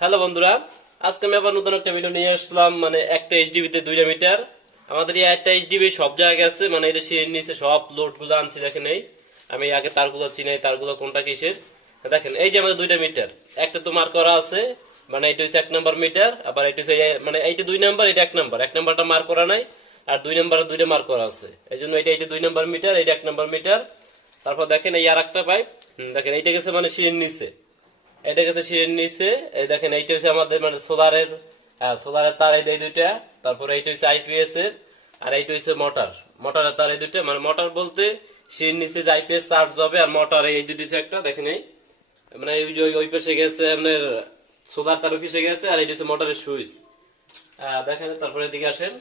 Hello বন্ধুরা, আজকে আমি আবার নতুন একটা ভিডিও নিয়ে আসলাম। মানে একটা এইচডিবি তে 2টা মিটার। আমাদের এই একটা এইচডিবি সব জায়গায় আছে, মানে এটা সিঁড়ির নিচে সব লোড গুলো আনছি। দেখেন এই আমি আগে তারগুলো চিনাই, তারগুলো কোনটা কিসের। দেখেন এই যে আমাদের 2টা মিটার, একটা তো মার্ক করা আছে, মানে এটা হচ্ছে 1 নম্বর মিটার, আবার এটা হচ্ছে মানে এইটা 2 নম্বর, এটা 1 নম্বর। 1 নম্বরটা মার্ক করা নাই, আর 2 নম্বরে 2টা মার্ক করা আছে, এই জন্য এটা 2 নম্বর মিটার, এটা 1 নম্বর মিটার। তারপর দেখেন এই আর একটা পাইপ, দেখেন এইটা গেছে মানে সিঁড়ির নিচে, এটা গেছে সিঁড়ির নিচে। এই দেখেন এইটা হচ্ছে আমাদের মানে সোলারের, সোলারের তার এই দুইটা। তারপরে এইটা হচ্ছে আইপিএস এর, আর এইটা হচ্ছে মোটর, মোটরের তার এই দুইটা। মানে মোটর বলতে সিঁড়ির নিচে যে আইপিএস চার্জ হবে, আর মোটর এই দুটো হচ্ছে একটা। দেখেন এই মানে ওই পাশে গেছে আপনার সোলার তার অফিসে গেছে, আর এইটা হচ্ছে মোটরের সুইচ। দেখেন তারপরে এদিকে আসেন।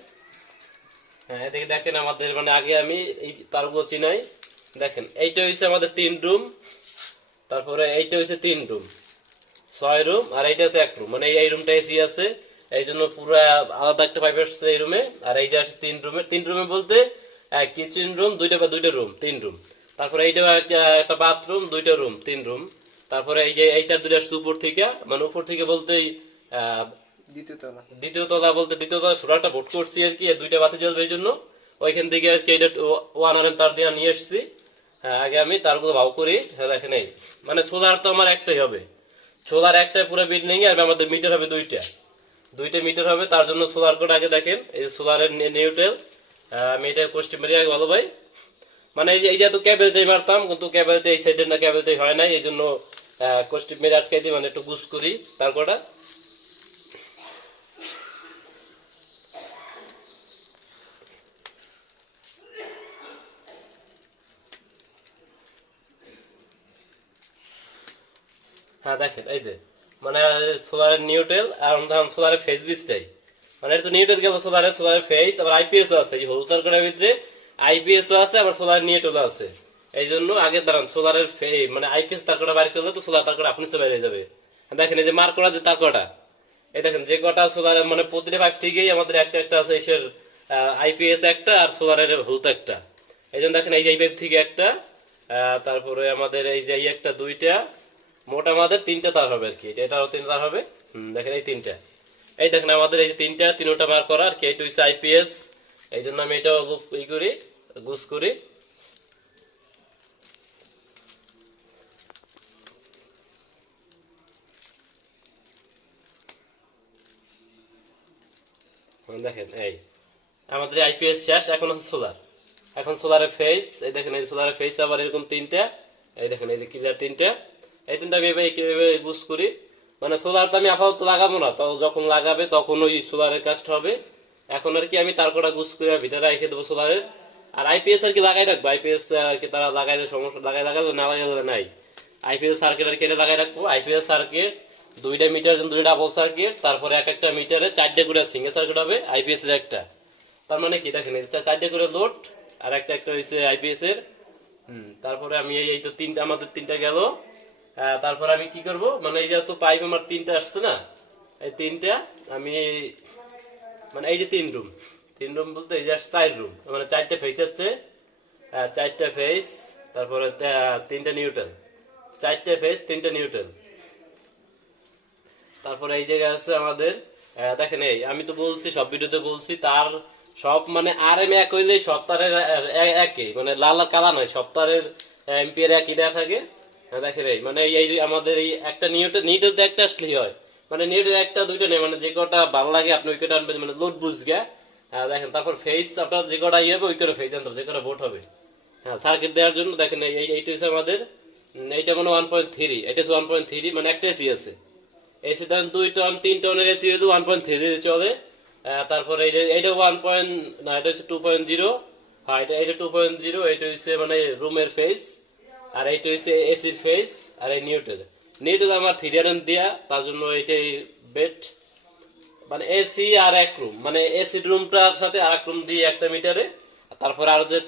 হ্যাঁ, এদিকে দেখেন আমাদের মানে আগে আমি এই তারগুলো চিনাই। দেখেন এইটা হচ্ছে আমাদের 3 রুম, তারপরে এইটা হচ্ছে 3 রুম, 6 রুম, আর এইটা আছে 1 রুম। মানে এই রুমটা এসি আছে, এই জন্য পুরো আলাদা একটা পাইপ আসছে এই রুমে। আর এই যে আছে 3 রুমে, 3 রুমে বলতে কিচেন রুম দুইটা রুম, 3 রুম। তারপরে এইটা একটা বাথরুম, 2টা রুম, 3 রুম। তারপরে এই যে এইটার দুইটা আসছে উপর থেকে, মানে উপর থেকে বলতে দ্বিতীয় তলা। দ্বিতীয় তলা বলতে দ্বিতীয় তলা ছোট একটা ভোট করছি আর কি, দুইটা বাতি জ্বলবে এই জন্য। ওইখান থেকে আর কি এটা 1 RM তার দিয়ে নিয়ে এসেছি। আগে আমি তারগুলো ভাও করি। দেখেন এই মানে সোলার তো আমার একটাই হবে, সোলার একটা পুরো বিল্ডিং এ, আর আমাদের মিটার হবে দুইটা, দুইটা মিটার হবে। তার জন্য সোলার কোড আগে দেখেন, এই সোলারের নিউট্রাল। আমি এটা কোষ্টি মারি আগে ভালো ভাই। মানে এই যে তো ক্যাবেলটাই মারতাম, কিন্তু ক্যাবেলটা এই সাইডের না, ক্যাবেলটাই হয় নাই, এই জন্য কোষ্টি মেরে আটকাই দিই, মানে একটু গুছ করি তারপরটা। হ্যাঁ দেখেন এই যে মানে সোলারের নিউট্রাল, আর আমরা সোলারের ফেস বিচ চাই। মানে এটা তো নিউট্রাল গেল সোলারের, সোলারের ফেস, আবার আইপিএস আছে, এই হলুদ তারকার ভিতরে আইপিএস আছে, আবার সোলার নিউট্রাল আছে। এই জন্য আগে দাঁড়ান সোলারের মানে আইপিএস তারকটা বাইর করলে তো সোলার তারকটা আপনি বাইরে হয়ে যাবে। দেখেন এই যে মার্ক করা যে তারকটা, এই দেখেন যে কটা সোলারের মানে প্রতিটা পাইপ থেকেই আমাদের একটা একটা আছে এসের আইপিএস একটা, আর সোলারের হলুদ একটা। এই জন্য দেখেন এই যে এই পাইপ থেকে একটা, তারপরে আমাদের এই যে এই একটা, দুইটা, মোট আমাদের 3টা তার হবে আর কি। এটারও 3টা তার হবে। দেখেন এই 3টা, এই দেখেন আমাদের এই যে 3টা, 3টা মার করা আর কি। এটা হচ্ছে আইপিএস, এই জন্য আমি এটা ই করি, গুছ করি। দেখেন এই আমাদের আইপিএস শেষ, এখন হচ্ছে সোলার। এখন সোলারের ফেস, এই দেখেন এই সোলারের ফেস আবার এরকম 3টা। এই দেখেন এই যে ক্লিয়ার 3টা, এই 3টা আমি কিভাবে গুছ করি। মানে সোলার তো আমি আপাতত লাগাবো না, তো যখন লাগাবে তখন ওই সোলারের কাজটা হবে। এখন আর কি আমি তার কটা গুছ করে ভিতরে রেখে দেবো সোলারের। আর আইপিএস আর কি লাগাই রাখবো, আইপিএস আর কি তারা লাগাইলে সমস্যা, লাগালে না লাগাইলে নাই। আইপিএস সার্কিট আর কি এটা লাগাই রাখবো। আইপিএস সার্কিট 2টা মিটার, 2টা ডাবল সার্কিট, তারপরে এক একটা মিটারে 4টে করে সিঙ্গেল সার্কিট হবে, আইপিএস এর একটা। তার মানে কি দেখেন 4টে করে লোড, আর একটা একটা হয়েছে আইপিএস এর। তারপরে আমি এই তো 3টা, আমাদের 3টা গেল। তারপরে আমি কি করব, মানে এই যে তো পাইপ আমার 3টা আসছে না, এই 3টা আমি মানে এই যে 3 রুম, 3 রুম বলতে এই যে 4 রুম, মানে 4টে ফেস আসছে, 4টা ফেস। তারপরে 3টা নিউট্রাল, 4টে ফেস, 3টা নিউট্রাল। তারপরে এই জায়গায় আছে আমাদের, দেখেন এই আমি তো বলছি সব ভিডিওতে বলছি, তার সব মানে আর এম এক হইলে সব তারের একই, মানে লাল আর কালা নয়, সব তারের এম্পিয়ার একই দেওয়া থাকে। দেখেন এই মানে এই যে আমাদের এই একটা নিউটে তো একটা আসলেই হয়, মানে নিউটে একটা দুইটা নেই, মানে যে কটা ভালো লাগে আপনি ওই কটা আনবেন, মানে লোড বুঝগে। দেখেন তারপর ফেস আপনার যে কটা ইয়ে হবে ওই করে ফেস আনতে হবে, যে কটা ভোট হবে। হ্যাঁ, সার্কিট দেওয়ার জন্য দেখেন এইটা হচ্ছে আমাদের, এইটা মানে 1.3, এটা হচ্ছে 1.3, মানে একটা এসি আছে। এসি দেন 2 টন 3 টনের এসি হলে 1.3 চলে। তারপরে এইটা 1. না, এটা হচ্ছে 2.0। হ্যাঁ, এটা 2.0, এটা হচ্ছে মানে রুমের ফেস, আর এইটা হচ্ছে এসির ফেস। আর এই নিউট্রাল, নিউট্রাল আমার 3 RM দেয়া, তার জন্য এটাই বেড। মানে এসি আর 1 রুম, মানে এসি রুমটার সাথে আর 1 রুম দিয়ে একটা মিটারে। তারপর আরো যে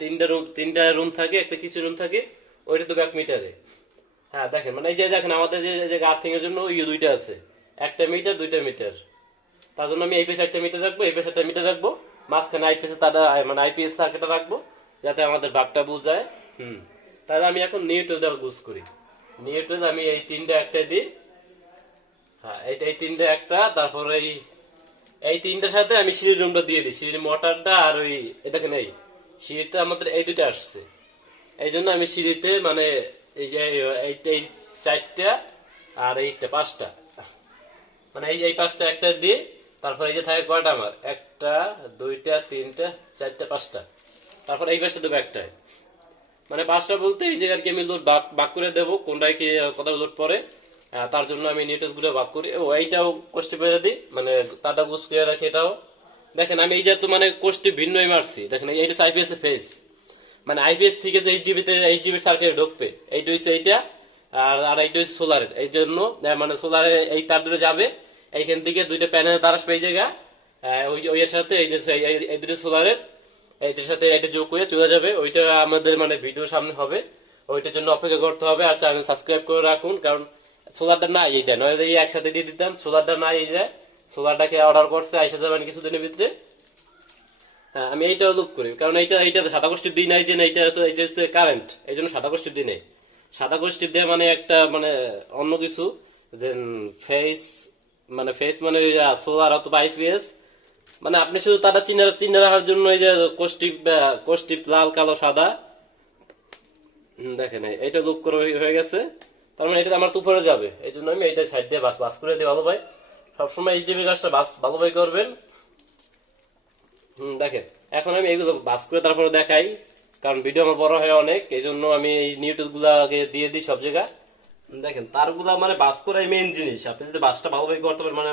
3টা রুম থাকে, একটা কিচেন রুম থাকে, ওইটা তো 1 মিটারে। হ্যাঁ দেখেন মানে এই যে দেখেন আমাদের যে আর্থিং এর জন্য ওই 2টা আছে, একটা মিটার, 2টা মিটার। তার জন্য আমি এই পেশে একটা মিটার রাখবো, এই পেশে একটা মিটার রাখবো, মাঝখানে আইপিএস তারা মানে আইপিএস সার্কিটটা রাখবো, যাতে আমাদের ভাগটা বুঝায়। তাহলে আমি এখন নিউট্রাল দেওয়ার গুজ করি। নিউট্রাল আমি এই 3টা একটা দিই। হ্যাঁ এই তিনটা একটা, তারপর এই তিনটার সাথে আমি সিঁড়ির রুমটা দিয়ে দিই, সিঁড়ির মোটরটা আর ওই এটাকে নেই, সিঁড়িটা আমাদের এই দুটো আসছে, এই জন্য আমি সিঁড়িতে মানে এই যে এই চারটা আর এইটা পাঁচটা, মানে এই পাঁচটা একটা দিই, তারপর এই যে থাকে কয়টা আমার, একটা দুইটা তিনটা চারটা পাঁচটা, তারপর এই পাশটা দেবো একটাই, মানে পাঁচটা বলতে এই যে আর কি আমি লোড ভাগ করে দেবো কোনটায় কি কত লোড পরে, তার জন্য আমি নিউটন গুলো ভাগ করি। ও এইটাও কোষ্টি পেরে দিই, মানে তারটা গুছ করে রাখি এটাও। দেখেন আমি এই যে তো মানে কোষ্টি ভিন্নই মারছি, দেখেন এইটা আইপিএস এর ফেস, মানে আইপিএস থেকে যে এইচডিবি সার্কিটে ঢুকবে, এইটা হচ্ছে এইটা, আর এইটা হচ্ছে সোলারের, এই জন্য মানে সোলারে এই তার দুটো যাবে, এইখান থেকে দুইটা প্যানেল তার আসবে এই জায়গা, ওই এর সাথে এই যে এই দুটো সোলারের এইটার সাথে এটা যোগ হয়ে চলে যাবে, ওইটা আমাদের মানে ভিডিও সামনে হবে, ওইটার জন্য অপেক্ষা করতে হবে। আর চ্যানেল সাবস্ক্রাইব করে রাখুন, কারণ সোলারটা নাই এইটা নয় এই একসাথে দিয়ে দিতাম, সোলারটা নাই এই যে সোলারটাকে অর্ডার করছে আইসা যাবেন কিছুদিনের ভিতরে। হ্যাঁ আমি এইটাও লুপ করি, কারণ এইটা সাদা গোষ্ঠীর দিই নাই যে না, এইটা হচ্ছে কারেন্ট, এই জন্য সাদা গোষ্ঠীর দিই নেই। সাদা গোষ্ঠীর দিয়ে মানে একটা মানে অন্য কিছু যে ফেস, মানে ফেস মানে সোলার অথবা আইপিএস, মানে আপনি শুধু তারা চিনে রাখার জন্য এই যে কোষ্টিপ লাল কালো সাদা, দেখেন এইটা লুপ করে হয়ে গেছে, তার মানে এটা আমার তো উপরে যাবে, এই জন্য আমি এইটা সাইড দিয়ে বাস করে দিই ভালো ভাই। সবসময় এইচডিবি কাজটা ভালো ভাই করবেন। দেখেন এখন আমি এইগুলো বাস করে তারপরে দেখাই, কারণ ভিডিও আমার বড় হয় অনেক, এই জন্য আমি এই নিউটন গুলা আগে দিয়ে দিই সব জায়গা। দেখেন তারগুলা মানে বাস করাই মেইন জিনিস, আপনি যদি বাসটা ভালোভাবে করতে পারেন, মানে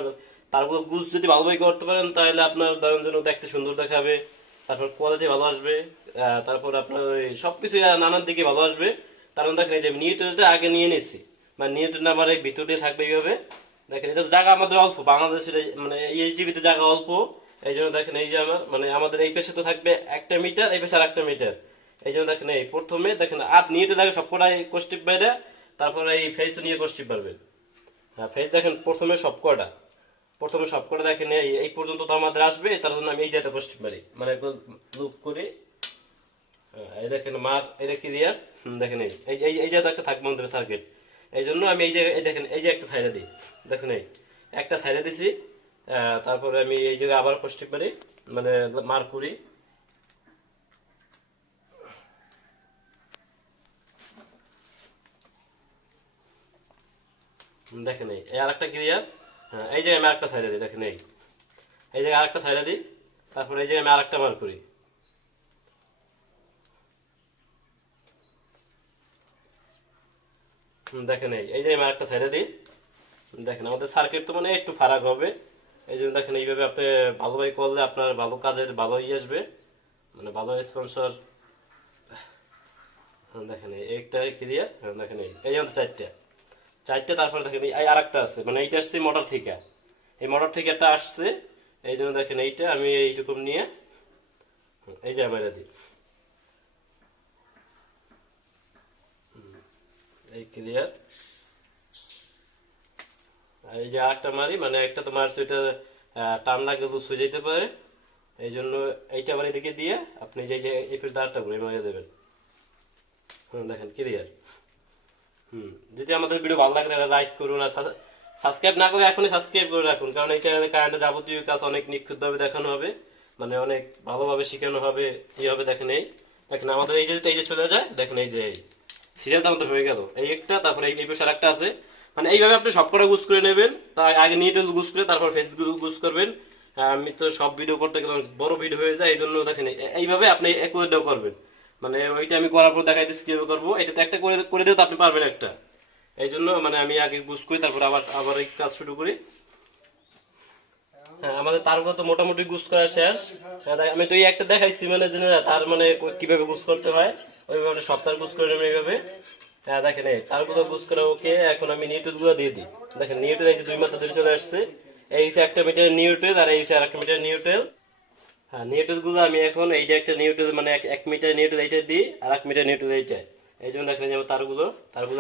তারগুলো গুছ যদি ভালোভাবে করতে পারেন, তাহলে আপনার ধরেন জন্য দেখতে সুন্দর দেখাবে, তারপর কোয়ালিটি ভালো আসবে, তারপর আপনার ওই সবকিছু নানান দিকে ভালো আসবে। কারণ দেখেন এই যে নিউটনটা আগে নিয়ে নিচ্ছি, মানে নিউটন আমার এই ভিতরে থাকবে এইভাবে। দেখেন এটা জায়গা আমাদের অল্প, বাংলাদেশের মানে এইচডিবি তে জায়গা অল্প, এই জন্য দেখেন এই যে আমার মানে আমাদের এই পাশে তো থাকবে একটা মিটার, এই পাশে আর একটা মিটার, এই জন্য দেখেন এই প্রথমে দেখেন আর নিউটন থাকে সবকটাই কোষ্টিপ বাইরে, তারপরে এই ফেস নিয়ে কোষ্টিপ পারবেন। হ্যাঁ ফেস দেখেন প্রথমে সবকটা দেখেন এই পর্যন্ত তো আমাদের আসবে, তার জন্য আমি এই জায়গাটা কোষ্টিপ মারি, মানে লুপ করি। এই দেখেন মার এটা কি দিয়া, দেখেন এই জায়গা একটা থাকবে আমাদের সার্কিট, এই জন্য আমি এই জায়গায় দেখেন এই যে একটা সাইডে দিই, দেখেন এই একটা সাইডে দিছি, তারপরে আমি এই জায়গায় আবার কোষ্টিপ মারি, মানে মার করি। দেখেন এই আরেকটা ক্লিয়ার, হ্যাঁ এই জায়গায় আমি আরেকটা সাইডে দিই, দেখেন এই জায়গায় আরেকটা সাইডে দিই, তারপরে এই জায়গায় আমি আরেকটা মার করি। দেখেন এই যে আমি আরেকটা সাইডে দিই, দেখেন আমাদের সার্কিট তো মানে একটু ফারাক হবে, এই জন্য দেখেন এইভাবে আপনি ভালোভাবে করলে আপনার ভালো কাজের ভালো আসবে, মানে ভালো স্পন্সর। দেখেন একটা ক্লিয়ার, দেখেন এই আমাদের চারটে, তারপরে দেখেন এই আরেকটা আছে, মানে এইটা আসছে মোটর থেকে, এই মোটর থেকে একটা আসছে, এই জন্য দেখেন এইটা আমি এইটুকু নিয়ে এই যে আমার দিই, এই ক্লিয়ার। এই যে আরেকটা মারি, মানে একটা তো মারছে ওইটা টান লাগলে লুজ হয়ে যেতে পারে, এই জন্য এইটা আবার এদিকে দিয়ে আপনি যে এই ফির দাঁড়টা ঘুরে মারিয়ে দেবেন। দেখেন ক্লিয়ার। যদি আমাদের ভিডিও ভালো লাগে তাহলে লাইক করুন, আর সাবস্ক্রাইব না করে এখনই সাবস্ক্রাইব করে রাখুন, কারণ এই চ্যানেলে কারেন্টের যাবতীয় কাজ অনেক নিখুঁতভাবে দেখানো হবে, মানে অনেক ভালোভাবে শেখানো হবে। এইভাবে দেখেন দেখেন আমাদের এই যে চলে যায়, দেখেন এই যে সিরিয়ালটা আমাদের হয়ে গেল, এই একটা, তারপরে এই পাশে আরেকটা আছে, মানে এইভাবে আপনি সবকটা গুছ করে নেবেন, তার আগে নিয়ে গুছ করে তারপর ফেস গুছ করবেন। আমি তো সব ভিডিও করতে গেলে বড় ভিডিও হয়ে যায়, এই জন্য দেখেন এইভাবে আপনি একটাও করবেন, মানে ওইটা আমি করার পর দেখাই দিচ্ছি কিভাবে করবো, এটা তো একটা করে করে দিও তো আপনি পারবেন একটা, এই জন্য মানে আমি আগে গুছ করি, তারপর আবার এই কাজ শুরু করি। হ্যাঁ আমাদের তারগুলো তো মোটামুটি গুছ করা শেষ, আমি তো এই একটা দেখাইছি, মানে যে তার মানে কিভাবে গুছ করতে হয়, ওইভাবে সপ্তাহ গুছ করে নেবেন এইভাবে। হ্যাঁ দেখেন তারগুলো গুছ করে ওকে, এখন আমি নিউটন গুলো দিয়ে দিই, দেখেন নিউটন এই যে দুই মাত্রা ধরে চলে আসছে, এই হচ্ছে একটা মিটার নিউট্রেল আর এই হচ্ছে আর একটা মিটার নিউট্রেল। হ্যাঁ নিউট্রেল গুলো আমি এখন এই যে একটা নিউট্রেল মানে এক মিটার নিউট্রেল এইটা দিই, আর এক মিটার নিউট্রেল এইটা, এই জন্য দেখেন যেমন তারগুলো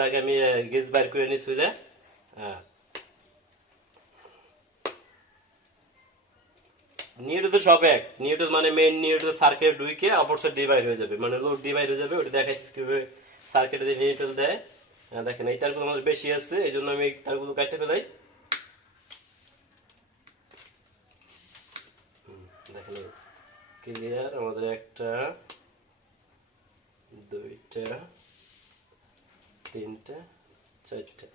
আগে আমি গেজ বাইর করে নিই সুইজে। হ্যাঁ নিউট্রেল তো সব এক, নিউট্রেল মানে মেইন নিউট্রেল সার্কিট ঢুকে অপরসাইড ডিভাইড হয়ে যাবে, মানে লোড ডিভাইড হয়ে যাবে, ওটা দেখাচ্ছি কিভাবে সার্কিটে যে নিউট্রেল দেয়। দেখেন এই তারগুলো আমাদের বেশি আছে, এই জন্য আমি এই তারগুলো কাটতে ফেলাই। ক্লিয়ার। আমাদের একটা, দুইটা, তিনটা, চারটা।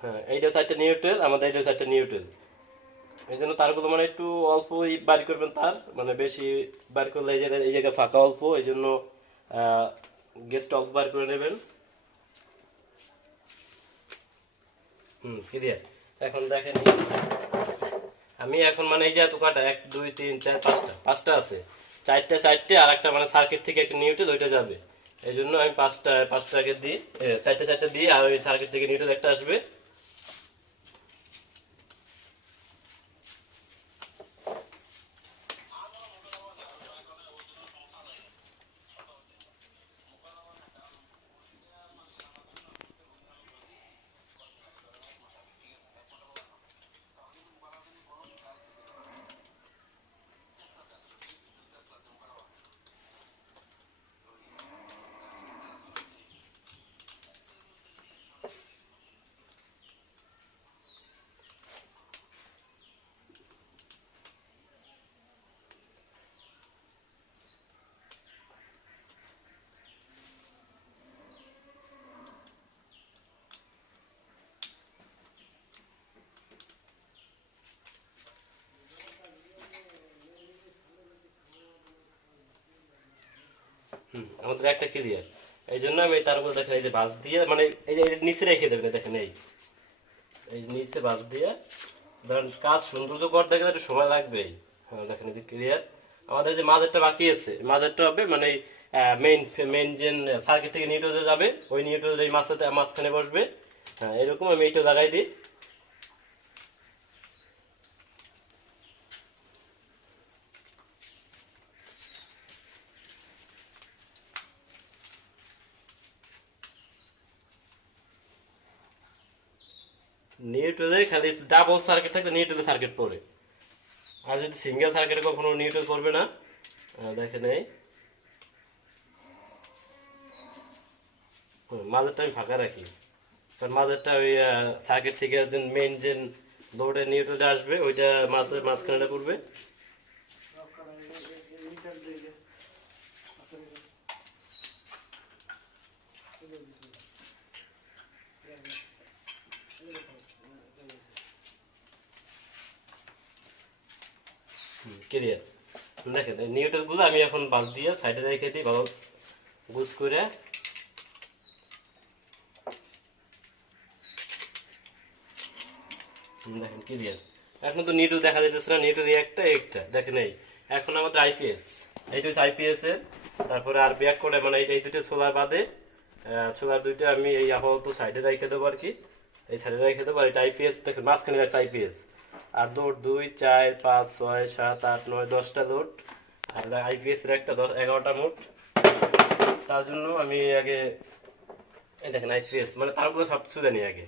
হ্যাঁ, এইটা 4টা নিউট্রাল, আমাদের এইটা 4টা নিউট্রাল। এই জন্য তারগুলো মানে একটু অল্পই বার করবেন, তার মানে বেশি বার করলে এই জায়গায় ফাঁকা অল্প, এই জন্য গ্যাসটা অল্প বার করে নেবেন। ক্লিয়ার। এখন দেখেন আমি এখন মানে এই যে এত কাটা 1 2 3 4 5টা আছে, 4টে আর একটা মানে সার্কিট থেকে একটা নিউট্রাল ওইটা যাবে। এই জন্য আমি পাঁচটাকে দিই, 4টে দিই, আর ওই সার্কিট থেকে নিউট্রাল একটা আসবে। আমাদের একটা ক্লিয়ার। এই জন্য আমি এই তারগুলো দেখেন এই যে বাস দিয়ে মানে এই যে নিচে রেখে দেবেন, দেখেন এই নিচে বাস দিয়ে। ধরেন কাজ সৌন্দর্য করতে গেলে একটু সময় লাগবেই। হ্যাঁ, দেখেন এই যে ক্লিয়ার। আমাদের যে মাঝেরটা বাকি আছে, মাঝেরটা হবে মানে মেইন যে সার্কিট থেকে নিউট্রালে যাবে, ওই নিউট্রাল এই মাঝখানে বসবে। হ্যাঁ, এরকম আমি এইটা লাগাই দিই। নিউট্রালে খালি ডাবল সার্কিট থাকলে নিউট্রালে সার্কিট পড়ে, আর যদি সিঙ্গেল সার্কিটে কখনো নিউট্রাল পড়বে না। দেখেন এই মাঝেরটা আমি ফাঁকা রাখি, কারণ মাঝেরটা ওই সার্কিট থেকে যে মেইন যে লোডের নিউট্রালটা আসবে ওইটা মাঝখানেটা পড়বে। ক্লিয়ার। দেখেন নিউট্রাল গুলো আমি এখন বাস দিয়ে সাইডে রেখে দিই ভালো গুছ করে। দেখেন ক্লিয়ার। এখন তো নিউট্রাল দেখা যাইতেছে না, নিউট্রাল একটা দেখেন এই। এখন আমাদের আইপিএস, এইটা হচ্ছে আইপিএস এর। তারপরে আর ব্যাক করে মানে এই দুটো সোলার বাদে সোলার দুইটা আমি এই আপাতত সাইডে রেখে দেবো আর কি, এই সাইডে রেখে দেবো। আর এটা আইপিএস দেখেন মাঝখানে আছে আইপিএস। আর লোড 2 4 5 6 7 8 9 10টা লোড, আর আইপিএস এর একটা 11টা মোট। তার জন্য আমি আগে এই দেখেন আইপিএস মানে তারগুলো সব সুদে নিই আগে।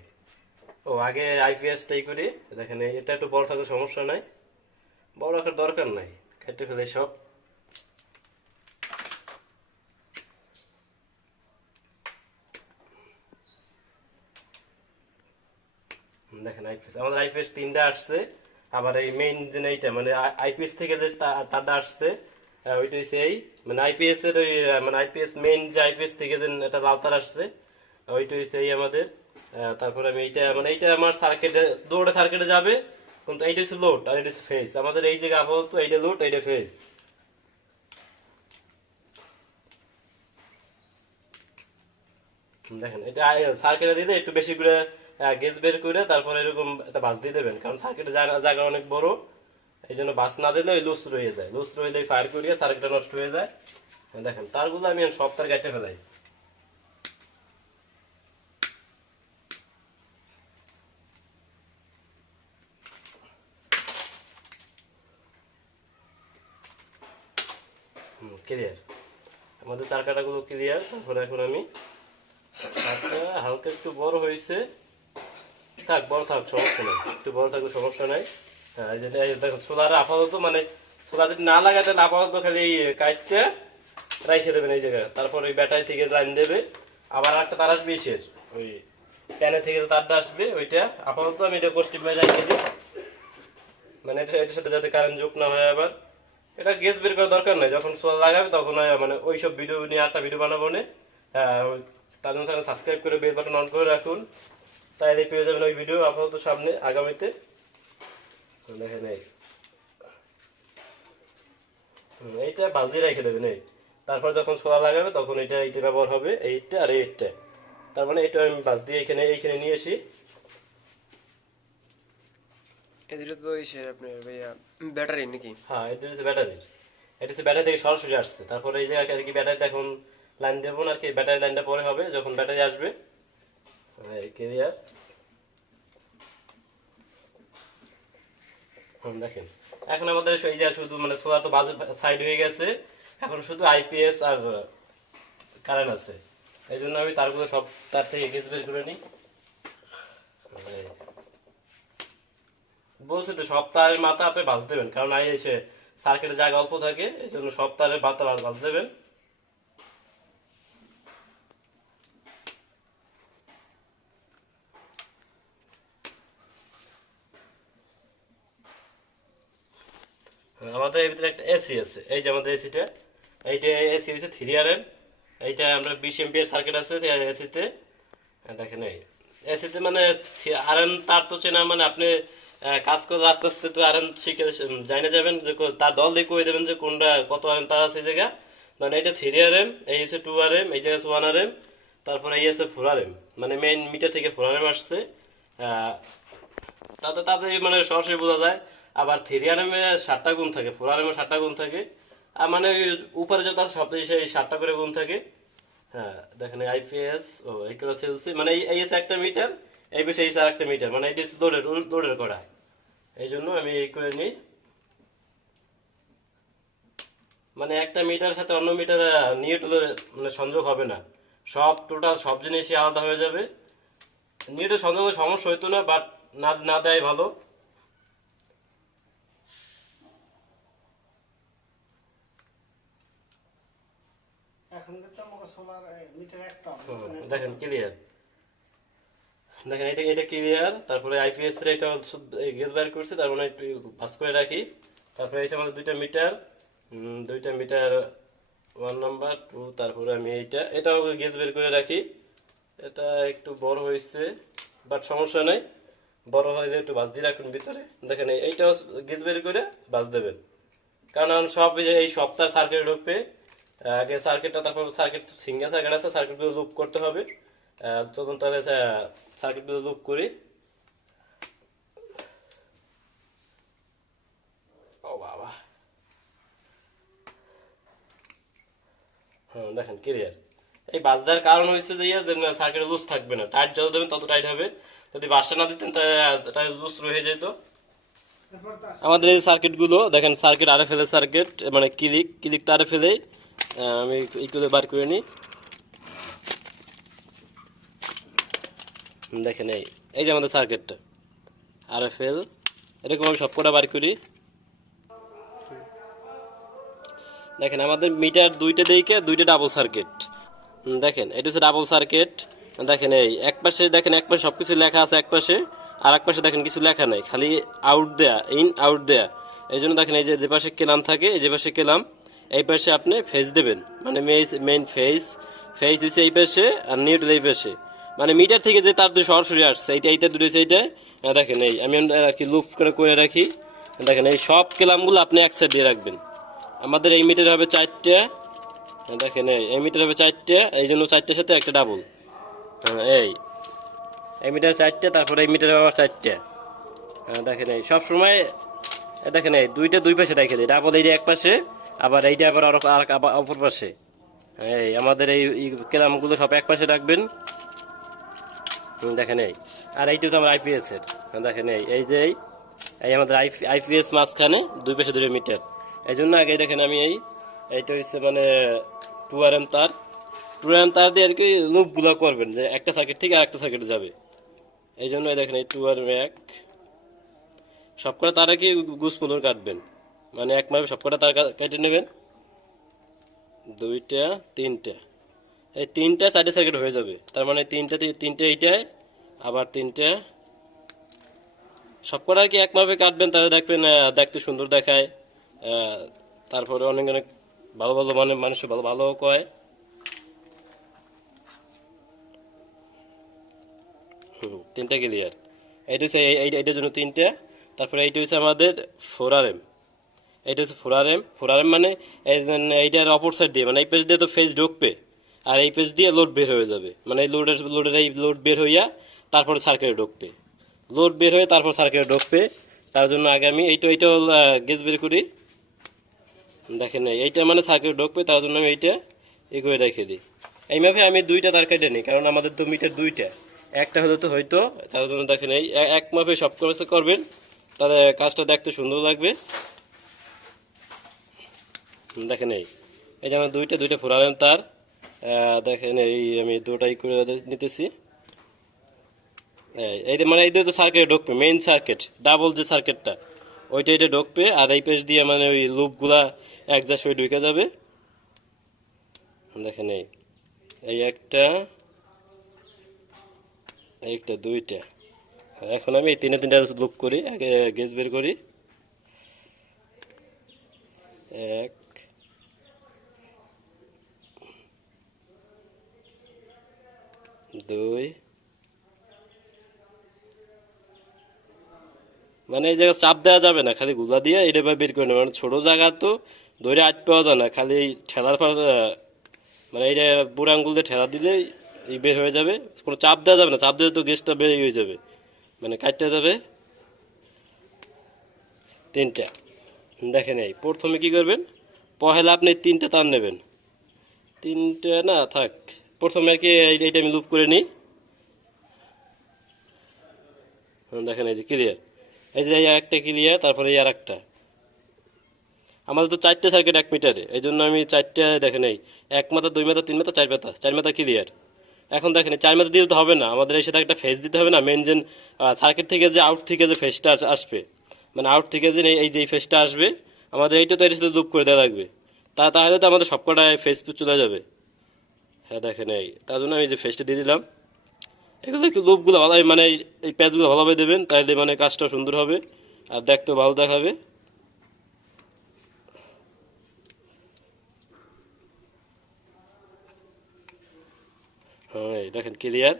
আগে আইপিএসটাই করি। দেখেন এটা একটু বড় থাকলে সমস্যা নাই, বড় রাখার দরকার নাই, কেটে ফেলে সব। দেখেন আইপিএস, আমাদের আইপিএস 3টা আসছে। আবার এই মেইন যে এইটা মানে আইপিএস থেকে যে তারটা আসছে, ওইটা হচ্ছে এই মানে আইপিএস এর ওই মানে আইপিএস মেইন যে আইপিএস থেকে যে একটা লাল তার আসছে, ওইটা হচ্ছে এই আমাদের। তারপরে আমি এইটা মানে এইটা আমার সার্কিটে দৌড়ে সার্কিটে যাবে, কিন্তু এইটা হচ্ছে লোড আর এটা হচ্ছে ফেজ। আমাদের এই জায়গা আপাতত এইটা লোড এইটা ফেজ। দেখেন এটা সার্কিটে দিলে একটু বেশি করে গেজ বের করে তারপরে এরকম একটা বাস দিয়ে দেবেন, কারণ সার্কিটে জায়গা অনেক বড়। এই জন্য বাস না দিলে ওই লুজ রয়ে যায়, লুজ রইলে ফায়ার করিয়ে সার্কিটটা নষ্ট হয়ে যায়। দেখেন তারগুলো আমি সব তার কেটে ফেলাই। ক্লিয়ার। আমাদের তার কাটাগুলো ক্লিয়ার। তারপরে এখন আমি হালকা একটু বড় হয়েছে, থাক বড় থাক সমস্যা নাই, একটু বড় থাকলে সমস্যা নাই। দেখো সোলার আপাতত মানে সোলার যদি না লাগায় তাহলে আপাতত খালি কাজটা রাইখে দেবেন এই জায়গায়। তারপর ওই ব্যাটারি থেকে লাইন দেবে, আবার একটা তার আসবে ইসের ওই প্যানে থেকে তারটা আসবে, ওইটা আপাতত আমি এটা পোস্টিভ রাইখে দিই, মানে এটার সাথে যাতে কারেন্ট যোগ না হয় আবার। এটা গেস বের করার দরকার নাই, যখন সোলার লাগাবে তখন মানে ওইসব ভিডিও নিয়ে একটা ভিডিও বানাবো না। তার জন্য সাবস্ক্রাইব করে বেল বাটন অন করে রাখুন, তাইলে পেয়ে যাবেন ওই ভিডিও আপাতত সামনে আগামীতে। দেখেন এই এইটা বালতি রেখে দেবেন এই, তারপর যখন সোলার লাগাবে তখন এইটা ব্যবহার হবে, এইটা আর এইটা। তার মানে এটা আমি বাস দিয়ে এইখানে নিয়ে আসি। এদিকে তো ইসে আপনার ভাইয়া ব্যাটারি নাকি? হ্যাঁ, এটা হচ্ছে ব্যাটারি। এটা হচ্ছে ব্যাটারি থেকে সরাসরি আসছে। তারপরে এই জায়গায় আর কি ব্যাটারিতে এখন লাইন দেবো না আর কি, ব্যাটারি লাইনটা পরে হবে যখন ব্যাটারি আসবে। ক্লিয়ার। দেখেন এখন আমাদের এই যে শুধু মানে সোলার তো বাজে সাইড হয়ে গেছে, এখন শুধু আইপিএস আর কারেন্ট আছে। এই জন্য আমি তারগুলো সব তার থেকে গেজ বের করে নিই। বলছি তো সব তারের মাথা আপনি বাজ দেবেন, কারণ আই এসে সার্কিটের জায়গা অল্প থাকে, এই জন্য সব তারের মাথা বাজ দেবেন। আমাদের এর ভিতরে একটা এসি আছে, এই যে আমাদের এসিটা, এইটা এসি হচ্ছে 3RM। এইটা আমরা 20 এমপিয়ার সার্কিট আছে এসিতে। দেখেন এই এসিতে মানে আরএন তার তো চেনা, মানে আপনি কাজ করে আস্তে আস্তে তো আরএন শিখে জানে যাবেন যে তার দল দিয়ে কয়ে দেবেন যে কোনটা কত আরএন তার আছে এই জায়গা। মানে এটা 3RM, এই হচ্ছে 2RM, এই জায়গা 1RM, তারপরে এই আছে 4RM, মানে মেইন মিটার থেকে 4RM আসছে। তাতে তাতে মানে সরাসরি বোঝা যায়। আবার 3RM এ 7টা গুণ থাকে, 4RM এ 7টা গুণ থাকে, আর মানে ওই উপরে যত আছে সব সেই 7টা করে গুণ থাকে। হ্যাঁ দেখেন আইপিএস ও এইগুলো সেলসি, মানে এই হচ্ছে একটা মিটার, এই বেশি এই আর একটা মিটার, মানে এটা লোডের করা। এই জন্য আমি এই করে নিই, মানে একটা মিটারের সাথে অন্য মিটার নিয়ে টুলে মানে সংযোগ হবে না, সব টোটাল সব জিনিসই আলাদা হয়ে যাবে। নিয়ে সংযোগের সমস্যা হইতো না, বাট না না দেয় ভালো। এখন কিন্তু আমাকে সোলার মিটার একটা দেখেন ক্লিয়ার, দেখেন এটা ক্লিয়ার। তারপরে আইপিএস এর এটা গেজ বাইর করছে, তার মানে একটু ভাস করে রাখি। তারপরে এসে আমাদের দুইটা মিটার 1 নাম্বার 2, তারপরে আমি এটাও গেজ বের করে রাখি। এটা একটু বড় হয়েছে, বাট সমস্যা নাই, বড় হয়ে যায় একটু বাস দিয়ে রাখুন ভিতরে। দেখেন এইটাও গেজ বের করে বাস দেবেন, কারণ সব এই সপ্তাহ সার্কিট ঢুকবে আগে সার্কিটটা, তারপর সার্কিট সিঙ্গেল সার্কিট আছে, সার্কিটগুলো লুপ করতে হবে। তখন তাহলে সার্কিটগুলো লুপ করি। ও বাবা, হ্যাঁ দেখেন ক্লিয়ার। এই বাস দেওয়ার কারণ হয়েছে যে সার্কিট লুজ থাকবে না, টাইট যত দেবেন তত টাইট হবে। যদি বাসটা না দিতেন তাহলে লুজ রয়ে যেত। আমাদের এই সার্কিট গুলো দেখেন, সার্কিট আরে ফেলে সার্কিট, মানে ক্লিক তারে ফেলে আমি এইগুলো বার করে নিই। দেখেন এই যে আমাদের সার্কিটটা আরে ফেল, এরকম আমি সবকটা বার করি। দেখেন আমাদের মিটার দুইটা ডাবল সার্কিট। দেখেন এটা হচ্ছে ডাবল সার্কিট। দেখেন এক পাশে দেখেন, এক পাশে সবকিছু লেখা আছে এক পাশে, আর এক পাশে দেখেন কিছু লেখা নাই, খালি আউট দেয়া, ইন আউট দেয়া। এই জন্য দেখেন এই যে পাশে কেলাম থাকে, এই যে পাশে কেলাম, এই পাশে আপনি ফেজ দেবেন, মানে মেইন ফেজ হচ্ছে এই পাশে, আর নিউট্রাল এই পাশে। মানে মিটার থেকে যে তার দুই সরাসরি আসছে, এইটা দুটো হচ্ছে দেখেন আমি আর কি লুপ করে রাখি। দেখেন এই সব কেলামগুলো আপনি এক সাইড দিয়ে রাখবেন। আমাদের এই মিটার হবে 4টা, দেখেন এই মিটার হবে 4টা, এই জন্য 4টার সাথে একটা ডাবল। এই মিটার 4টা, তারপরে এই মিটার আবার 4টা। দেখেন সব সময় দেখেন দুইটা দুই পাশে রেখে দেয়, ডাবল এইটা এক পাশে, আবার এইটা আবার অপর পাশে। আমাদের এই কেলামগুলো সব এক পাশে রাখবেন। দেখেন আর এইটা তো আমার আইপিএস এর। দেখেন এই যে আমাদের আইপিএস মাঝখানে দুই পাশে 2 মিটার। এই জন্য আগে দেখেন আমি এইটা হচ্ছে মানে 2RM তার দিয়ে আর কি লুপ গুলা করবেন, যে একটা সার্কিট থেকে আরেকটা সার্কিটে যাবে। এই জন্য দেখেন এই 2RM সবকটা তার কি গুছ মতন কাটবেন, মানে একভাবে সবকটা তার কেটে নেবেন। 2টা 3টা, এই 3টা 4টে সার্কিট হয়ে যাবে। তার মানে 3টে এইটায়, আবার 3টে, সবকটা আর কি একভাবে কাটবেন, তাহলে দেখবেন দেখতে সুন্দর দেখায়। তারপরে অনেক অনেক ভালো ভালো মানে মানুষ ভালো ভালো কয়। তিনটা ক্লিয়ার। এইটা হচ্ছে এইটার জন্য তিনটা। তারপরে এইটা হচ্ছে আমাদের ফোরারেম। এইটা হচ্ছে ফোরারেম। ফোরারেম মানে এইটার অপর সাইড দিয়ে, মানে এই পেজ দিয়ে তো ফেজ ঢুকবে, আর এই পেজ দিয়ে লোড বের হয়ে যাবে, মানে এই লোডের এই লোড বের হইয়া তারপরে সার্কিটে ঢুকবে। লোড বের হয়ে তারপর সার্কিটে ঢুকবে। তার জন্য আগে আমি এইটা গেজ বের করি। দেখেন এইটা মানে সার্কিটে ঢুকবে, তার জন্য আমি এইটা করে রেখে দিই। এইভাবে আমি দুইটা তার কেটে নিই, কারণ আমাদের তো মিটার দুইটা, একটা হলে তো হয়তো। তার জন্য দেখেন এই এক মাপে সব কাজ করবেন, তাহলে কাজটা দেখতে সুন্দর লাগবে। দেখেন এই যে আমার দুইটা ফোরারেন তার। দেখেন এই আমি দুটাই করে নিতেছি। এই যে মানে এই দুটো সার্কিটে ঢুকবে, মেইন সার্কিট ডাবল যে সার্কিটটা ওইটা এটা ঢুকবে, আর এই পেজ দিয়ে মানে ওই লুপগুলা অ্যাডজাস্ট হয়ে ঢুকে যাবে। দেখেন এই একটা দুইটা। এখন আমি এই তিনটা লুপ করি, আগে গেজ বের করি। এক, দুই, মানে এই জায়গা চাপ দেওয়া যাবে না, খালি গুলা দিয়ে এটা বের করে নেবে। মানে ছোট জায়গা তো ধরে আট পাওয়া যায় না, খালি এই ঠেলার পর মানে এইটা বুড়ো আঙ্গুল দিয়ে ঠেলা দিলে এই বের হয়ে যাবে। কোনো চাপ দেওয়া যাবে না, চাপ দিলে তো গ্যাসটা বের হয়ে যাবে, মানে কাটতে যাবে। তিনটা। দেখেন প্রথমে কি করবেন, পহেলা আপনি তিনটা তার নেবেন। তিনটা না থাক, প্রথমে আর কি এইটা আমি লুপ করে নিই। দেখেন এই যে ক্লিয়ার, এই যে এই একটা ক্লিয়ার, তারপরে এই আর একটা। আমাদের তো চারটে সার্কিট এক মিটারে, এই জন্য আমি চারটে দেখেন এক মাথা, দুই মাথা, তিন মাথা, চার মাথা ক্লিয়ার। এখন দেখেন চার মাথা দিলে তো হবে না, আমাদের এই সাথে একটা ফেজ দিতে হবে না। মেন যে সার্কিট থেকে যে আউট থেকে যে ফেজটা আসবে, মানে আউট থেকে যে এই যে ফেজটা আসবে, আমাদের এইটা তো এর সাথে লুপ করে দেওয়া লাগবে। তাহলে তো আমাদের সবকটায় ফেজ চলে যাবে। হ্যাঁ দেখেন তার জন্য আমি যে ফেজটা দিয়ে দিলাম। এগুলো একটু লুপগুলো ভালো, মানে এই প্যাচগুলো ভালোভাবে দেবেন, তাইলে মানে কাজটা সুন্দর হবে আর দেখতেও ভালো দেখাবে। হ্যাঁ দেখেন ক্লিয়ার,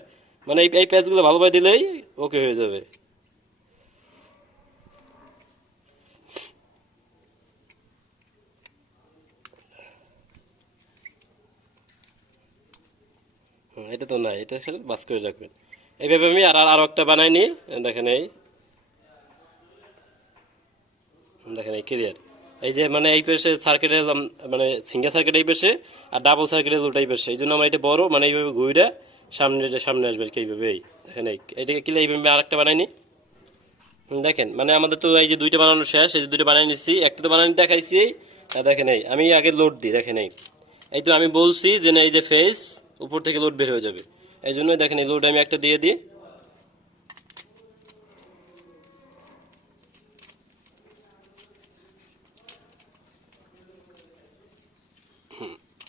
মানে এই প্যাচগুলো ভালোভাবে দিলেই ওকে হয়ে যাবে। এটা তো নাই, এটা খালি বাস করে রাখবেন। এইভাবে আমি আরো একটা বানাই নিই। দেখেন দেখেন ক্লিয়ার। এই যে মানে এই পাশে সার্কিটের মানে সিঙ্গেল সার্কিট এই পাশে, আর ডাবল সার্কিটের লোটা এই পাশে, এই জন্য আমার এটা বড়, মানে এইভাবে ঘুরে সামনে আসবে আর কি এইভাবে। দেখেন এইটাকে কিলে এইভাবে আরেকটা বানাই নি। দেখেন মানে আমাদের তো এই যে দুইটা বানানো শেষ, এই যে দুইটা বানাই নিচ্ছি, একটা তো বানানি দেখাইছি। দেখেন আমি আগে লোড দিই। দেখেন এই তো আমি বলছি যে না, এই যে ফেস উপর থেকে লোড বের হয়ে যাবে, এই জন্য দেখেন এই লোড আমি একটা দিয়ে দিই।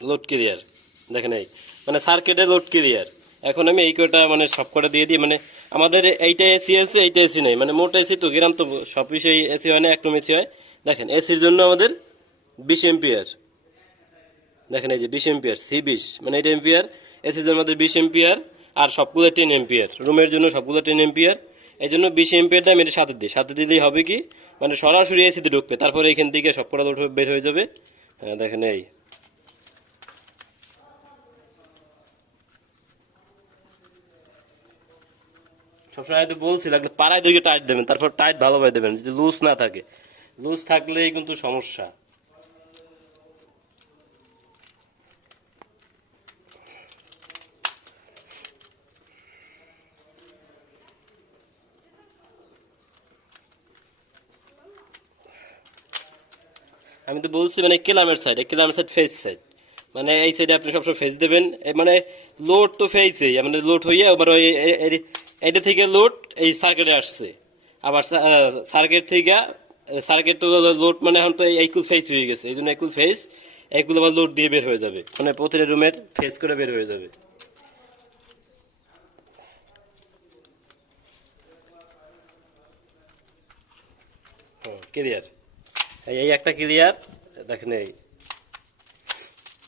Load clear. দেখেন মানে সার্কিটের লোড ক্লিয়ার। এখন আমি এই কটা মানে সব কটা দিয়ে দিই। মানে আমাদের এইটা এসি আছে, এইটা এসি নেই, মানে মোট এসি তো গ্রাম তো সব বিষয়ে এসি হয় না, এক রুম এসি হয়। দেখেন এসির জন্য আমাদের 20 এম্পিয়ার। দেখেন এই যে 20 এম্পিয়ার, C20, মানে এটা এম্পিয়ার। এসির জন্য আমাদের 20 এম্পিয়ার, আর সবগুলো 10 এম্পিয়ার, রুমের জন্য সবগুলো 10 এম্পিয়ার। এই জন্য 20 এম্পিয়ারটা আমি এটা সাথে দিলেই হবে কি, মানে সরাসরি এসিতে ঢুকবে, তারপরে এখান থেকে সব কটা লোড বের হয়ে যাবে। হ্যাঁ দেখেন সবসময় তো বলছি লাগলে পাড়ায় দিকে টাইট দেবেন, তারপর টাইট ভালোভাবে দেবেন, যদি লুজ না থাকে। লুজ থাকলেই কিন্তু সমস্যা। আমি তো বলছি মানে কেলামের সাইড ফেস সাইড, মানে এই সাইডে আপনি সবসময় ফেস দেবেন। মানে লোড তো ফেসে, মানে লোড হইয়া আবার ওই এটা থেকে লোড এই সার্কিটে আসছে, আবার সার্কিট তো লোড, মানে এখন তো এইকুল ফেস হয়ে গেছে, এই জন্য এইকুল ফেস এইগুলো আবার লোড দিয়ে বের হয়ে যাবে, মানে প্রতিটা রুমের ফেস করে বের হয়ে যাবে। ক্লিয়ার, এই একটা ক্লিয়ার। দেখেন এই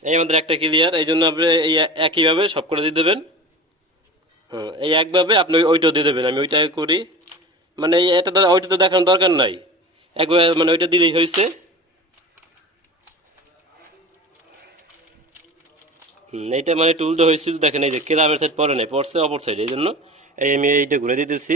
এই আমাদের একটা ক্লিয়ার, এই জন্য আপনি এই একইভাবে সব করে দিয়ে দেবেন। হ্যাঁ, এই একভাবে আপনি ওইটাও দিয়ে দেবেন, আমি ওইটা করি। মানে এটা তো ওইটা তো দেখানোর দরকার নাই, একবার মানে ওইটা দিলেই হয়েছে। এইটা মানে টুলটা হয়েছিল, দেখেন এই যে কেরামের সাইড পরে নাই, পড়ছে অপর সাইড, এই জন্য এই আমি এইটা ঘুরে দিতেছি।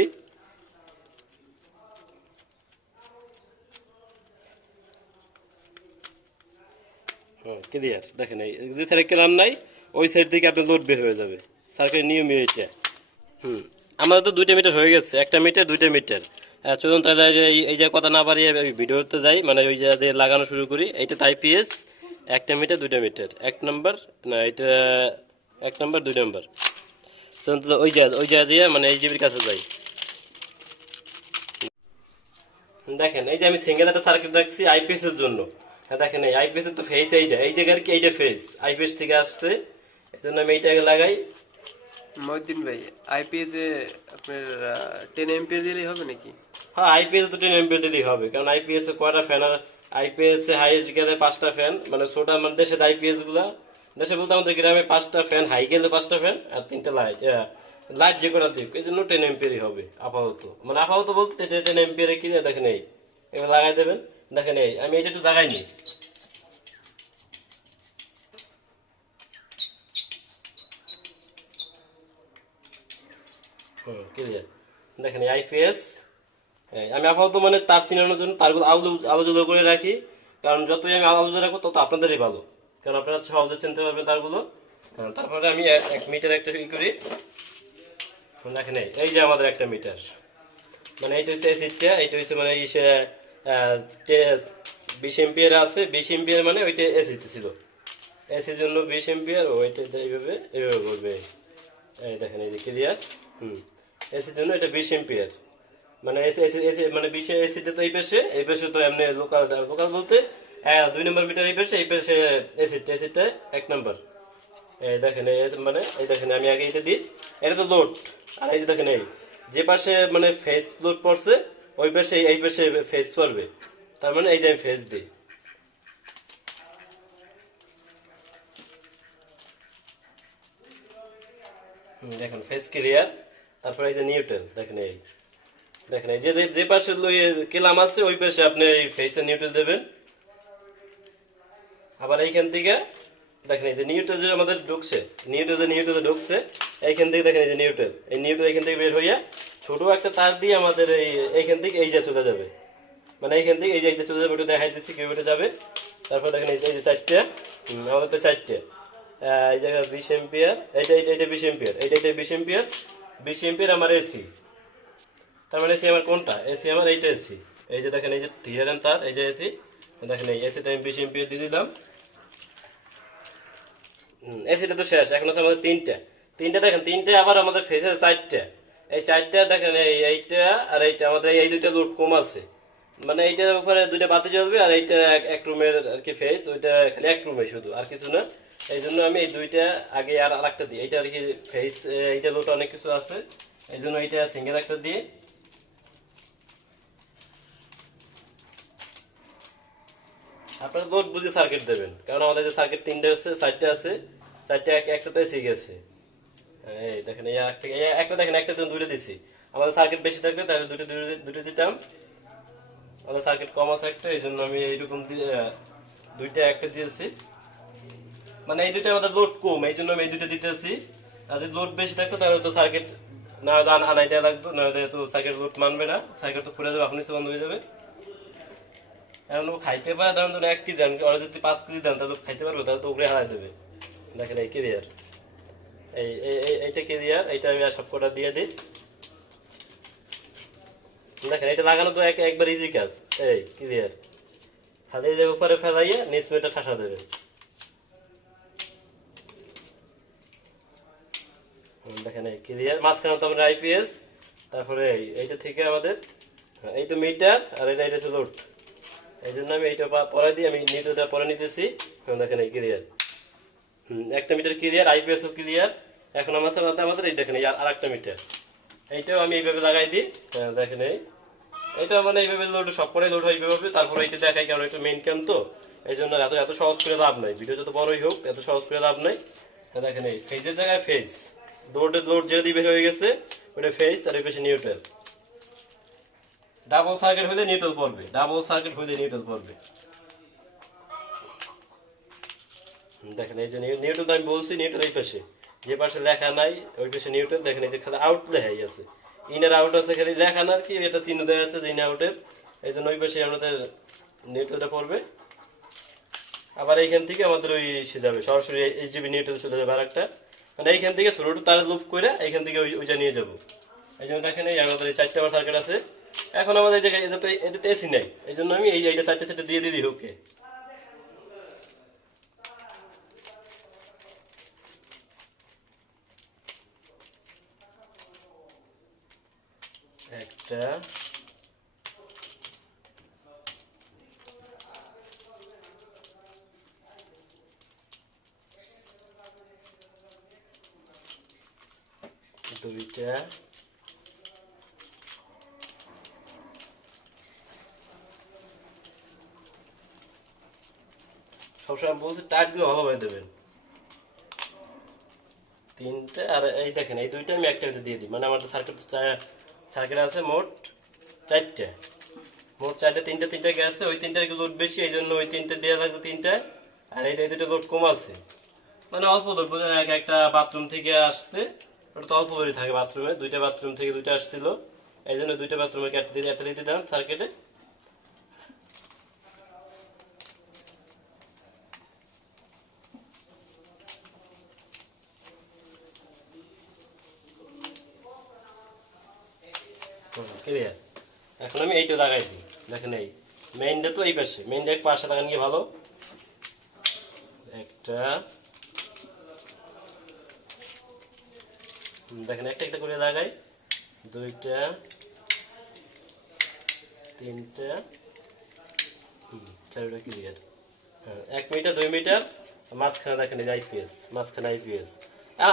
হ্যাঁ ক্লিয়ার, দেখেন এই যে সাইডে কেরাম নাই, ওই সাইড থেকে আপনার লোড বের হয়ে যাবে, সার্কেল নিয়মই এইটা। আমাদের তো 2টা মিটার হয়ে গেছে, 1টা মিটার 2টা মিটার। চলুন তাহলে এই যে কথা না বাড়িয়ে ভিডিওতে যাই, মানে ওই যে লাগানো শুরু করি। এইটা আইপিএস 1টা মিটার 2টা মিটার, 1 নম্বর না এটা 1 নম্বর 2 নম্বর। চলুন তো ওই যে দিয়ে মানে এই জিবির কাছে যাই। দেখেন এই যে আমি সিঙ্গেল একটা সার্কিট রাখছি আইপিএস এর জন্য। দেখেন এই আইপিএস এর তো ফেস এইটা, এই জায়গার কি এইটা ফেস আইপিএস থেকে আসছে, এই জন্য আমি এইটাকে লাগাই। মহিউদ্দিন ভাই, আইপিএস এ আপনার 10 এম্পিয়ার দিলেই হবে নাকি? হ্যাঁ আইপিএস তো 10 এম্পিয়ার দিলেই হবে, কারণ আইপিএস এ কয়টা ফ্যান, আর আইপিএস এ হাইয়েস্ট গেলে 5টা ফ্যান, মানে ছোটা মানে দেশে আইপিএস গুলা, দেশে বলতে আমাদের গ্রামে 5টা ফ্যান, হাই গেলে 5টা ফ্যান আর 3টা লাইট। লাইট যে কটা দিক, এই জন্য 10 এম্পিয়ারই হবে আপাতত, মানে আপাতত বলতে 10 এম্পিয়ারে কিনে দেখেন এই এবার লাগাই দেবেন। দেখেন এই আমি এটা একটু লাগাইনি। ক্লিয়ার, দেখেন আইপিএস আমি আপাতত মানে তার চিনানোর জন্য তারগুলো আলোচনা করে রাখি, কারণ যতই আমি আলোচনা রাখবো তত আপনাদেরই ভালো, কারণ আপনারা সহজে চিনতে পারবেন তারগুলো। তারপরে আমি 1 মিটার একটা ই করি। দেখেন এই যে আমাদের 1টা মিটার, মানে এইটা হচ্ছে এসিডটা, এইটা হচ্ছে মানে 20 এম্পিয়ার আছে, 20 এম্পিয়ার মানে ওইটা এসিতে ছিল, এসির জন্য 20 এম্পিয়ার, ওইটা এইভাবে করবে। এই দেখেন এই যে ক্লিয়ার। এসির জন্য এটা 20 এম্পিয়ার, মানে এসি এসি এসি মানে 20 এসিতে তো এই পাশে তো এমনি লোকাল লোকাল বলতে 2 নম্বর মিটার এই পাশে এসিটা 1 নম্বর। এই দেখেন মানে এই দেখেন আমি আগে এটা দিই, এটা তো লোড, আর এই যে দেখেন এই যে পাশে মানে ফেস লোড পড়ছে ওই পাশে এই পাশে ফেস পড়বে, তার মানে এই যে আমি ফেস দিই। দেখেন ফেস ক্লিয়ার। তারপরে এই যে নিউট্রাল, দেখেন এই দেখেন এই যে পাশে কেলাম আছে ওই পাশে আপনি এই ফেসে নিউট্রাল দেবেন। আবার এইখান থেকে দেখেন এই যে নিউট্রাল যে আমাদের ঢুকছে, নিউট্রাল ঢুকছে, এইখান থেকে দেখেন এই যে নিউট্রাল, এই নিউট্রাল এইখান থেকে বের হইয়া ছোট একটা তার দিয়ে আমাদের এইখান থেকে এই যে চলে যাবে, মানে এইখান থেকে এই যে চলে যাবে, ওটা দেখাই দিচ্ছি কিভাবে যাবে। তারপর দেখেন এই যে 4টে, আমাদের তো 4টে, এই জায়গায় 20 এম্পিয়ার, এইটা 20 এম্পিয়ার, এইটা 20 এম্পিয়ার, 20 এম্পিয়ার আমার এসি। তার মানে এসি আমার কোনটা, এসি আমার এইটা এসি। এই যে দেখেন এই যে 3 তার, এই যে এসি, দেখেন এই এসিতে আমি 20 এম্পিয়ার দিয়ে দিলাম। এসিটা তো শেষ, এখন আছে আমাদের 3টে দেখেন 3টে, আবার আমাদের ফেসে 4টে, এই 4টে দেখেন এইটা আর এইটা আমাদের এই 2টা লোড কম আছে, মানে এইটার উপরে 2টা বাতি জ্বলবে, আর এইটা এক রুমের আর কি ফেস, ওইটা খালি 1 রুমে শুধু, আর কিছু না। এই জন্য আমি এই 2টা আগে আর একটা দিই, এইটা আর কি ফেস, এইটা লোড অনেক কিছু আছে, এই জন্য এইটা সিঙ্গেল একটা দিয়ে। আপনার লোড বুঝে সার্কিট দেবেন, কারণ আমাদের যে সার্কিট 3টে আছে 4টে আছে, 4টে একটাতে এসে গেছে। এই দেখেন একটা দেখেন, একটা 2টা দিছি, আমাদের সার্কিট বেশি থাকবে তাহলে দুটো দিতাম, আমাদের সার্কিট কম আছে একটা, এই জন্য আমি এইরকম 2টা একটা দিয়েছি, মানে এই 2টা আমাদের লোড কম, এই জন্য আমি এই 2টা দিতেছি। আর যদি লোড বেশি থাকতো তাহলে তো সার্কিট না আনাই দেওয়া লাগতো, না তো সার্কিট লোড মানবে না, সার্কিট তো পুড়ে যাবে, আপনি বন্ধ হয়ে যাবে। এখন ও খাইতে পারে, ধরেন 1 কেজি, আমি ওরা যদি 5 কেজি দেন তাহলে খাইতে পারবে, তাহলে তো উগড়ে হারাই দেবে। দেখেন এই কেরিয়ার, এইটা কেরিয়ার, এইটা আমি আর সবকটা দিয়ে দিই। দেখেন এটা লাগানো তো একবার ইজি কাজ, এই কেরিয়ার খালি যে উপরে ফেলাইয়া নিচ মেটা ঠাসা দেবে। দেখেন এই ক্লিয়ার, মাঝখানে তো আমরা আইপিএস, তারপরে এইটা থেকে আমাদের এই তো মিটার, আর এটা হচ্ছে লোড, এই জন্য আমি এইটা পরে দিই, আমি নিউট্রালটা পরে নিতেছি। দেখেন এই ক্লিয়ার, 1টা মিটার ক্লিয়ার, আইপিএস ও ক্লিয়ার। এখন আমাদের এই দেখেন আর 1টা মিটার, এইটাও আমি এইভাবে লাগাই দিই। দেখেন এইটা মানে এইভাবে লোড সব করে লোড হয় এইভাবে। তারপরে এইটা দেখাই, কারণ এটা মেইন ক্যাম তো, এই জন্য এত এত সহজ করে লাভ নাই, ভিডিও যত বড়ই হোক এত সহজ করে লাভ নাই। দেখেন এই ফেজের জায়গায় ফেজ, লোড যেটা দিয়ে বের হয়ে গেছে ওটা ফেজ, আর এই পাশে নিউট্রাল। ডাবল সার্কিট হইলে নিউট্রাল পড়বে, ডাবল সার্কিট হইলে নিউট্রাল পড়বে। দেখেন এই যে নিউট্রাল আমি বলছি, নিউট্রাল এই পাশে, যে পাশে লেখা নাই ওই পাশে নিউট্রাল। দেখেন এই যে খালি আউট লেখাই আছে, ইনার আউট আছে, খালি লেখা না আর কি, এটা চিহ্ন দেওয়া আছে যে ইন আউটের। এই জন্য ওই পাশে আমাদের নিউট্রালটা পড়বে। আবার এইখান থেকে আমাদের ওই সে যাবে সরাসরি এইচডিবি নিউট্রাল চলে যাবে আর একটা, মানে এইখান থেকে ছোট তার লুপ করে এইখান থেকে ওইটা নিয়ে যাবো। এই জন্য দেখেন এই আমাদের এই 4টা সার্কিট আছে। এখন আমাদের এই জায়গায় এটাতে এসি নাই, এই জন্য আমি এইটা 4টে সেটে দিয়ে দিই ওকে। একটা, দুইটা, সবসময় বলছি টাইট দিয়ে ভালোভাবে দেবেন। 3টে, আর এই দেখেন এই 2টা আমি একটা দিয়ে দিই, মানে আমাদের সার্কিট আছে মোট 4টে, মোট 4টে, 3টে গেছে, ওই 3টার লোড বেশি, এই জন্য ওই 3টে দেওয়া লাগছে 3টায়, আর এই 2টা লোড কম আছে, মানে অল্প লোড। বোঝেন একটা বাথরুম থেকে আসছে, ওটা তো অল্প লোডই থাকে বাথরুমে, 2টা বাথরুম থেকে 2টা আসছিল, এই জন্য 2টা বাথরুমে একটা দিতে দেন সার্কিটে। ক্লিয়ার। এখন আমি এইটা লাগাই দিই। দেখেন এই মেইনটা তো এই পাশে, মেইনটা এক পাশে লাগান গিয়ে ভালো। একটা, দেখেন একটা একটা করে লাগাই, 2টা, 3টা, 4টা ক্লিয়ার। 1 মিটার 2 মিটার মাঝখানে দেখেন এই আইপিএস, মাঝখানে আইপিএস।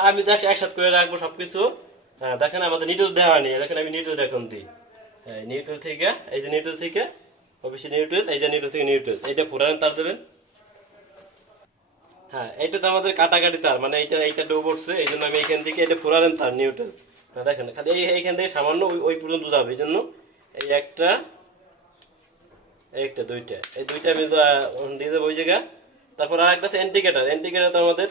আমি দেখ একসাথে করে রাখবো সবকিছু। দেখেন আমাদের নিউট্রাল দেওয়া নেই, দেখেন আমি নিউট্রাল এখন দিই। নিউট্রাল থেকে এই যে নিউট্রাল থেকে অবশ্যই নিউট্রাল, এই যে নিউট্রাল থেকে নিউট্রাল, এইটা পুরান তার দেবেন। হ্যাঁ, এইটা তো আমাদের কাটাকাটি তার, মানে এইটা ডো পড়ছে, এই জন্য আমি এইখান থেকে এটা পুরান তার নিউট্রাল। দেখেন খালি এইখান থেকে সামান্য ওই পর্যন্ত যাবে, এই জন্য এই একটা, একটা, 2টা, এই 2টা আমি দিয়ে দেবো ওই জায়গা। তারপর আর একটা আছে ইন্ডিকেটর, ইন্ডিকেটর তো আমাদের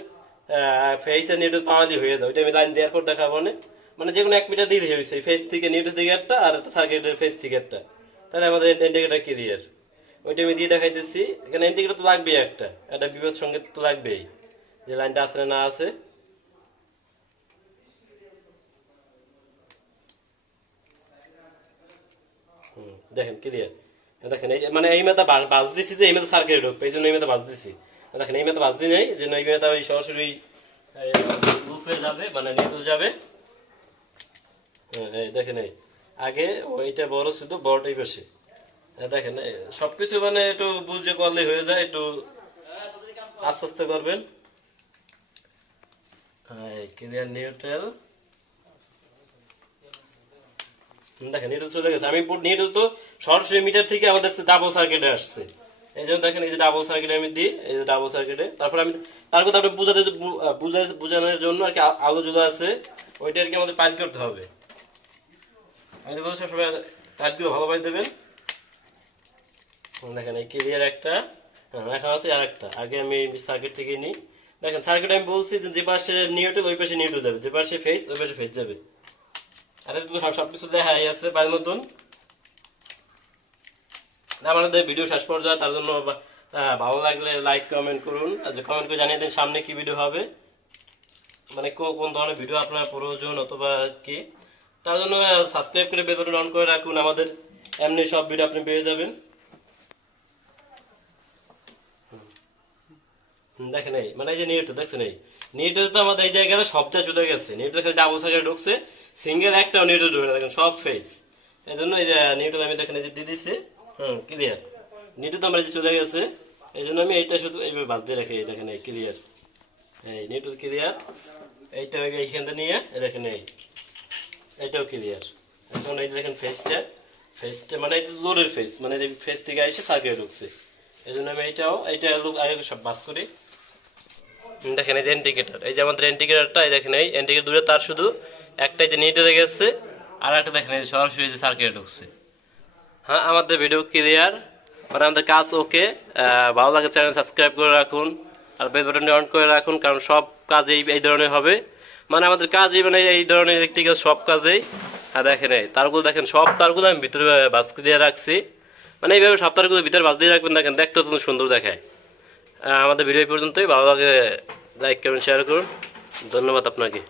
ফেসের নিউট্রাল পাওয়া দিয়ে হয়ে যাবে, ওইটা আমি লাইন দেওয়ার পর দেখাবো না, মানে যে কোনো 1 মিটার দিয়ে হয়েছে, ফেস থেকে নিউট্রাল থেকে একটা, আর একটা সার্কিটের ফেস থেকে একটা, তাহলে আমাদের ইন্ডিকেটর ক্লিয়ার। ওইটা আমি দিয়ে দেখাইতেছি। এখানে ইন্ডিকেটর তো লাগবেই একটা, একটা বিপদ সঙ্গে তো লাগবেই, যে লাইনটা আছে না আছে। দেখেন ক্লিয়ার। দেখেন এই মানে এই মেয়েটা বাজ দিছি, যে এই মেয়েটা সার্কিটে ঢুকবে, এই জন্য এই মেয়েটা বাজ দিছি। দেখেন এই মেয়েটা বাজ দিই নাই, এই জন্য এই মেয়েটা ওই সরাসরি লুপে যাবে, মানে নিউট্রাল যাবে। এই দেখেন এই আগে ওইটা বড় ছিল, বড়টাই বেশি। দেখেন সবকিছু মানে একটু বুঝে করলে হয়ে যায়, একটু আস্তে আস্তে করবেন। Clear neutral. দেখেন নিউট্রাল চলে গেছে, আমি নিউট্রাল তো সরাসরি মিটার থেকে আমাদের ডাবল সার্কিটে আসছে, এই জন্য দেখেন এই যে ডাবল সার্কিটে আমি দিই, এই যে ডাবল সার্কিটে। তারপর আমি তার কথা আপনি বোঝানোর জন্য আর কি আলো জুলা আছে, ওইটা আর কি আমাদের পাঁচ করতে হবে। আমি তো বলছি সবসময় তারগুলো ভালোভাবে দেবেন। দেখেন এই ক্লিয়ার একটা, এখন আছে আর একটা, আগে আমি সার্কিট থেকে নিই। দেখেন সার্কিট আমি বলছি যে পাশে নিউট্রাল ওই পাশে নিউট্রাল যাবে, যে পাশে ফেস ওই পাশে ফেস যাবে। আর সবকিছু দেখাই আছে পায়ের মতন। আমাদের ভিডিও শেষ পর্যায়ে, তার জন্য ভালো লাগলে লাইক কমেন্ট করুন, আর যে কমেন্ট করে জানিয়ে দিন সামনে কি ভিডিও হবে, মানে কোন ধরনের ভিডিও আপনার প্রয়োজন অথবা কি। তার জন্য সাবস্ক্রাইব করে বেল বাটন অন করে রাখুন, আমাদের এমনি সব ভিডিও আপনি পেয়ে যাবেন। দেখেন এই মানে এই যে নিউট্রাল দেখছেন, এই নিউট্রাল তো আমাদের এই জায়গায় সব যা চলে গেছে, নিউট্রাল খালি ডাবল সাইডে ঢুকছে, সিঙ্গেল একটাও নিউট্রাল ঢুকে না, দেখেন সব ফেস। এই জন্য এই যে নিউট্রাল আমি দেখেন এই যে দিয়ে দিচ্ছি, ক্লিয়ার। নিউট্রাল তো আমার এই যে চলে গেছে, এই জন্য আমি এইটা শুধু এইভাবে বাদ দিয়ে রাখি, এই দেখেন এই ক্লিয়ার, এই নিউট্রাল ক্লিয়ার। এইটা এইখানটা নিয়ে দেখেন এইটাও ক্লিয়ার। এখন এই দেখেন ফেসটা মানে এটা লোডের ফেস, মানে ফেস থেকে এসে সার্কিটে ঢুকছে, এই জন্য আমি এইটা লোক আগে সব বাস করি। দেখেন এই যে ইন্ডিকেটর, এই যে আমাদের ইন্ডিকেটরটা, এই দেখেন এই ইন্ডিকেটর দুটো তার শুধু একটাই যে নিটে গেছে, আর একটা দেখেন এই যে সরাসরি যে সার্কিটে ঢুকছে। হ্যাঁ, আমাদের ভিডিও ক্লিয়ার, মানে আমাদের কাজ ওকে। ভালো লাগে চ্যানেল সাবস্ক্রাইব করে রাখুন আর বেল বাটনটি অন করে রাখুন, কারণ সব কাজেই এই ধরনের হবে, মানে আমাদের কাজই মানে এই ধরনের ইলেকট্রিক্যাল সব কাজেই। আর দেখেন এই তারগুলো, দেখেন সব তারগুলো আমি ভিতরে বাস দিয়ে রাখছি, মানে এইভাবে সব তারগুলো ভিতরে বাস দিয়ে রাখবেন, দেখেন দেখতে অত্যন্ত সুন্দর দেখায়। আমাদের ভিডিও এই পর্যন্তই, ভালো লাগে লাইক কমেন্ট শেয়ার করুন, ধন্যবাদ আপনাকে।